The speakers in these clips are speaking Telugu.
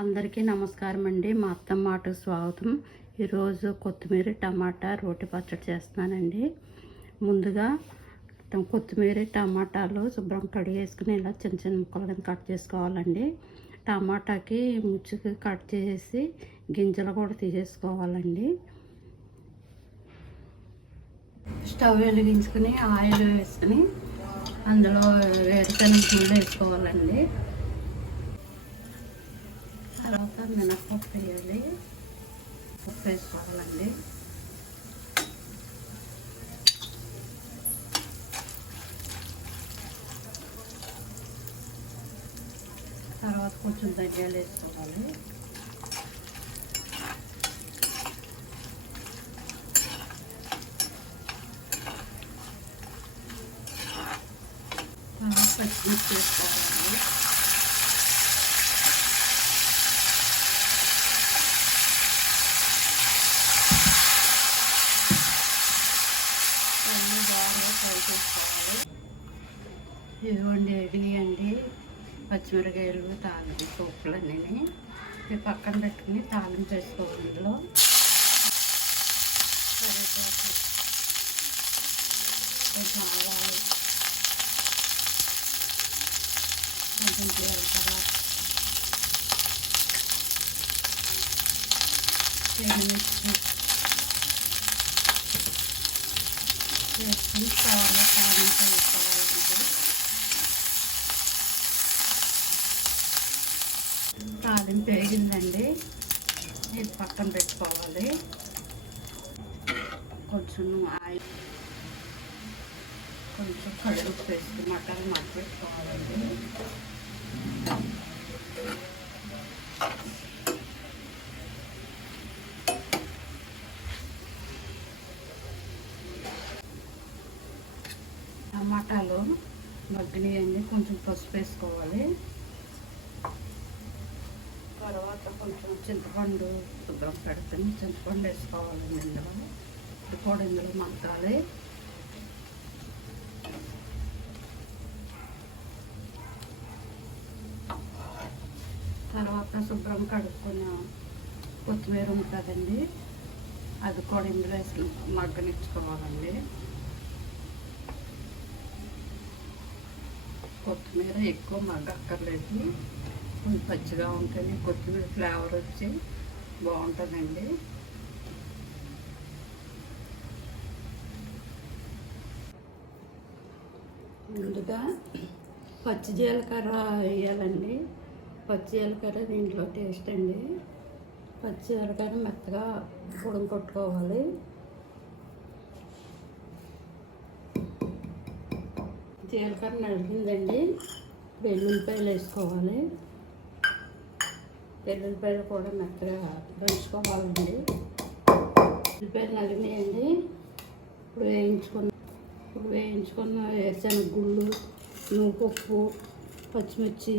అందరికీ నమస్కారం అండి. మా అత్తమ్మ మాటకు స్వాగతం. ఈరోజు కొత్తిమీర టమాటా రోటి పచ్చడి చేస్తున్నానండి. ముందుగా కొత్తిమీర టమాటాలు శుభ్రం కడిగేసుకుని ఇలా చిన్న చిన్న ముక్కలు కట్ చేసుకోవాలండి. టమాటాకి ముచ్చుకి కట్ చేసి గింజలు కూడా తీసేసుకోవాలండి. స్టవ్ వెలిగించుకుని ఆయిల్ వేసుకుని అందులో వేరుశనగ గుళ్ళు వేసుకోవాలండి. తర్వాత మినప్పప్పు వేయాలి. ఉప్పు వేసుకోవాలండి. తర్వాత కొంచెం ధనియాలు వేసుకోవాలి. తర్వాత పచ్చిమిర్చి వేసుకోవాలి. చేసుకోవాలి ఇదిగోండి అండి. పచ్చిమిరకాయలు తాలింపు సూపులు అన్నీ ఇవి పక్కన పెట్టుకుని తాలింపు వేసుకోవాలి ఇందులో కొంచెం కొంచెం జీలకర్ర ఎండుమిర్చి వేసుకుని చాలా తాలింపు వేసుకోవాలండి తాలింపు ఇది పక్కన పెట్టుకోవాలి. కొంచెం ఆయిల్ కొంచెం కడుపు వేసుకుని మటన్ మట్ట పెట్టుకోవాలండి టమాటాలు మగ్గినాయండి కొంచెం పసుపు వేసుకోవాలి. తర్వాత కొంచెం చింతపండు శుభ్రం పెడతాను. చింతపండు వేసుకోవాలండి ఇందులో. ఇది కూడా ఇందులో మగ్గాలి. తర్వాత శుభ్రం కడుక్కున్న కొత్తిమీర ఉంటుందండి. అది కూడా ఇందులో వేసి మగ్గనిచ్చుకోవాలండి. కొత్తిమీర ఎక్కువ మగ్గక్కర్లేదు. కొంచెం పచ్చిగా ఉంటుంది కొత్తిమీర ఫ్లేవర్ వచ్చి బాగుంటుందండి. ముందుగా పచ్చి జీలకర్ర వేయాలండి. పచ్చి జీలకర్ర దీంట్లో టేస్ట్ అండి. పచ్చి జీలకర్ర మెత్తగా పొడి కొట్టుకోవాలి. జీలకర్ర నడిగిందండి వెల్లుల్లిపాయలు వేసుకోవాలి. వెల్లుల్లిపాయలు కూడా మెత్తగా దంచుకోవాలండి. ఉల్లిపాయలు నలిగినాయండి. ఇప్పుడు వేయించుకున్న ఇప్పుడు వేయించుకున్న వేరుశనగ గుళ్ళు నువ్వుపప్పు పచ్చిమిర్చి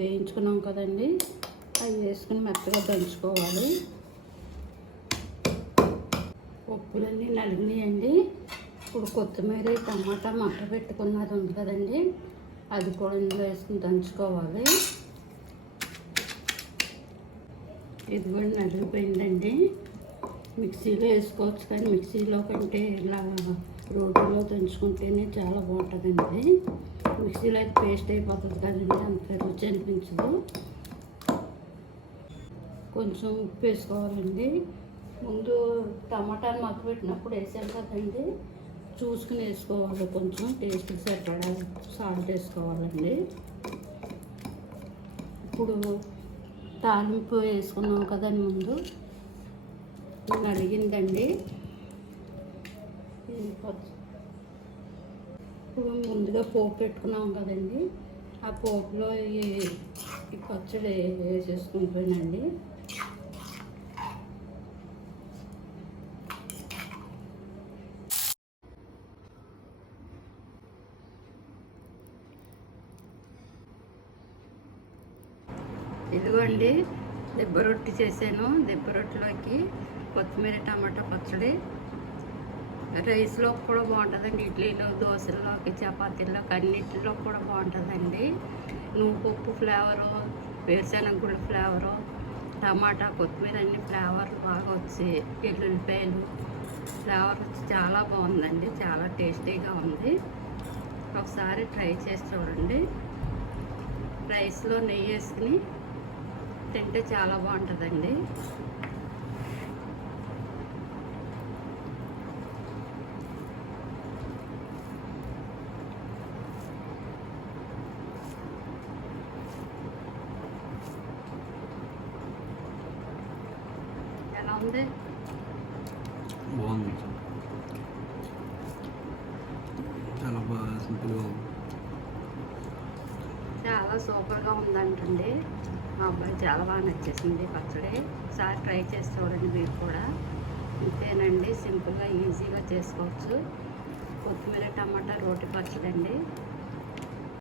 వేయించుకున్నాం కదండి. అవి వేసుకుని మెత్తగా దంచుకోవాలి. పప్పులన్నీ నలిగినాయండి. ఇప్పుడు కొత్తిమీర టమాటా మట్ట పెట్టుకున్నది ఉంది కదండి. అది కూడా ఇందులో వేసుకుని దంచుకోవాలి. ఇది కూడా నలిగిపోయిందండి. మిక్సీలో వేసుకోవచ్చు కానీ మిక్సీలో కంటే ఇలా రోడ్లో దంచుకుంటేనే చాలా బాగుంటుందండి. మిక్సీలో అయితే పేస్ట్ అయిపోతుంది కదండి అంత రుచి అనిపించదు. కొంచెం ఉప్పు వేసుకోవాలండి. ముందు టమాటాలు మగ్గ పెట్టినప్పుడు వేసాం కదండి. చూసుకుని వేసుకోవాలి కొంచెం. టేస్ట్కి సరిపడా సాల్ట్ వేసుకోవాలండి. ఇప్పుడు తాలింపు వేసుకున్నాం కదండి ముందు. నేను అడిగిందండి. ఇప్పుడు ముందుగా పోపు పెట్టుకున్నాం కదండి. ఆ పోపులో ఈ ఈ పచ్చడి వేసేసుకుంటానండి ఇదిగోండి దెబ్బ రొట్టి చేశాను. దెబ్బ రొట్టెలోకి కొత్తిమీర టమాటా పచ్చడి. రైస్లో కూడా బాగుంటుందండి. ఇడ్లీలో దోశల్లోకి చపాతీల్లోకి అన్నిటిలో కూడా బాగుంటుందండి. నువ్వు పప్పు ఫ్లేవరు వేరుశనగ గుళ్ళ ఫ్లేవరు టమాటా కొత్తిమీర అన్ని ఫ్లేవర్లు బాగా వచ్చి ఎల్లుల్లిపాయలు ఫ్లేవర్ వచ్చి చాలా బాగుందండి. చాలా టేస్టీగా ఉంది. ఒకసారి ట్రై చేసి చూడండి. రైస్లో నెయ్యి వేసుకుని తింటే చాలా బాగుంటుందండి. ఎలా ఉంది? బాగుంది. చాలా బాగా సింపుల్గా ఉంది. చాలా సూపర్గా ఉందంటుంది మా అబ్బాయి చాలా బాగా నచ్చేసింది పచ్చడి ఒకసారి ట్రై చేసి చూడండి మీరు కూడా. ఇంతేనండి. సింపుల్గా ఈజీగా చేసుకోవచ్చు. కొత్తిమీర టమాటా రోటి పచ్చడి అండి